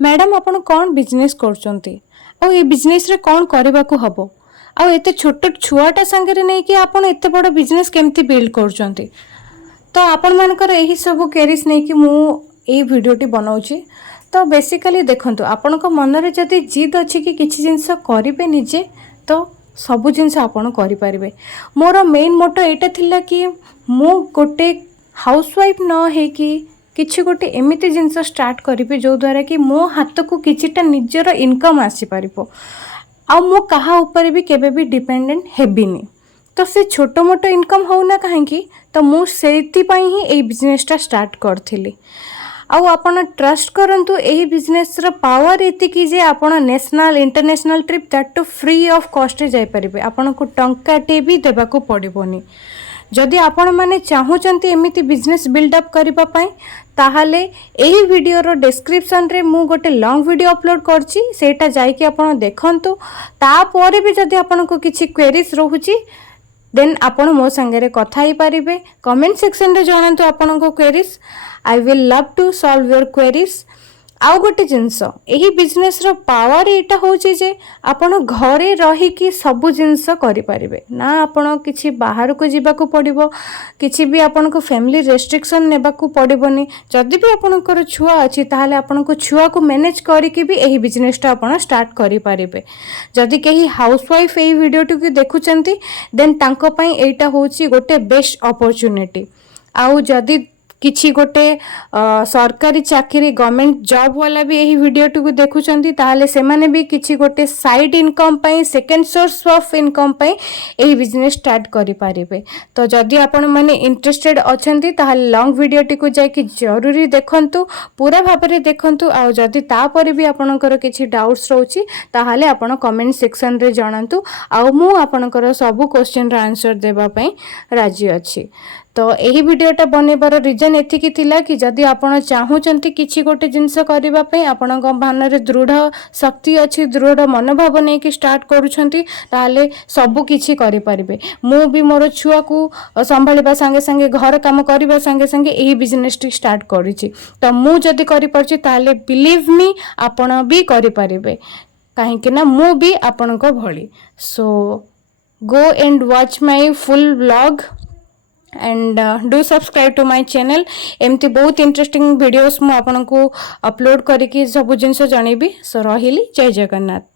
Madam आपण कौन business करचंती आ ए business रे कौन करबा को हबो आ एते छोट छुआटा संगे नहीं कि आपण एते बड़ बिजनेस केमती बिल्ड करचंती। तो आपण मानकर एही सब क्वेरीज नहीं कि मु ए वीडियोटी बनाउची। तो बेसिकली देखंतु आपण को मन रे जदी जिद अछि कि किछि जिंस करिवे निजे तो सब जिंस आपण करि परिबे। मोर मेन मोटो एटा थिला कि मु गोटे हाउसवाइफ न हे कि किछि गोटे एमिति जिंस स्टार्ट करिवे जो द्वारा कि मो हाथ को किछिटा निजर इनकम आसी परिबो आ मो कहा ऊपर भी केबे भी डिपेंडेंट हेबिनी। तो से छोटो मोटो इनकम हो ना कहीं तो मु सेति पई ही ए बिजनेसटा स्टार्ट करथिली। आउ आपण ट्रस्ट करंतु एही बिजनेस रो पावर एति कि जे आपण national international trip that to free of cost रे जाई परिबे। आपण को टंकाटे भी देबा को पड़िबोनी। जदि आपण माने चाहूचंती एमिति बिजनेस बिल्ड अप करिबा पई ताहाले एही वीडियो रो डिस्क्रिप्शन रे मु गोटे लॉन्ग वीडियो अपलोड करची सेटा जाई कि आपण देखंतु। तापर भी जदि आपण को किछि क्वेरीज रहूची देन आपण मो संगे कथा ही पारिबे। कमेंट सेक्शन रे जणांतु आपण को queries. I will love to solve your queries. आउ गोटे जिनस एही बिजनेस रो पावर एटा होची जे आपण घरे रही कि सब जिनस करि परिबे ना। आपण किछि बाहर को जिबा को पड़िबो किछि भी आपण को फैमिली रेस्ट्रिक्शन नेबा को पड़िबोनी। जदि भी आपणकर छुआ अछि ताहाले आपण को छुआ को मैनेज करिकि भी एही बिजनेसटा आपण स्टार्ट करि परिबे। जदि केही हाउसवाइफ एही वीडियोटी को देखुचंती देन तांको पई एटा होची गोटे बेस्ट अपॉर्चुनिटी। आउ जदि किछि गोटे सरकारी चाकरी गवर्नमेंट जॉब वाला भी यही वीडियो को देखुचंती ताहाले से माने भी किछि गोटे साइड इनकम पई सेकंड सोर्स ऑफ इनकम पई एही बिजनेस स्टार्ट करि पारिबे। तो जदि आपण माने इंटरेस्टेड अछंती ताहाले लॉन्ग वीडियो को जाय कि जरूरी देखंतु पूरा भाबरे देखंतु। आ जदि तापर भी आपणकर किछि डाउट्स रहउची ताहाले आपण कमेंट सेक्शन रे जणांतु। आ मु आपणकर सब क्वेश्चन रा आंसर देबा पई राजी अछि। तो यही वीडियोटा बनैबार रिजन एतिकी थिला कि जदि आपण चाहूचंती किछि गोटे जिंस करबा पई आपणक मानरे दृढ़ शक्ति अछि दृढ़ मनोभाव नै कि स्टार्ट करूछंती ताले सब किछि करि परिबे। मु भी मोर छुआ को संभाळिबा संगे संगे घर काम करबा संगे संगे एही बिजनेस टी स्टार्ट करिछि। तो मु जदि करि परछि ताले बिलीव मी आपण भी करि परिबे काहे कि ना मु भी आपणक भଳି। So go and watch my full vlog and do subscribe to my channel. एमती बहुत इंटरेस्टिंग वीडियोस मु आपन को अपलोड करिकि सब जिंस जणेबी। सो रहिली जय जगन्नाथ।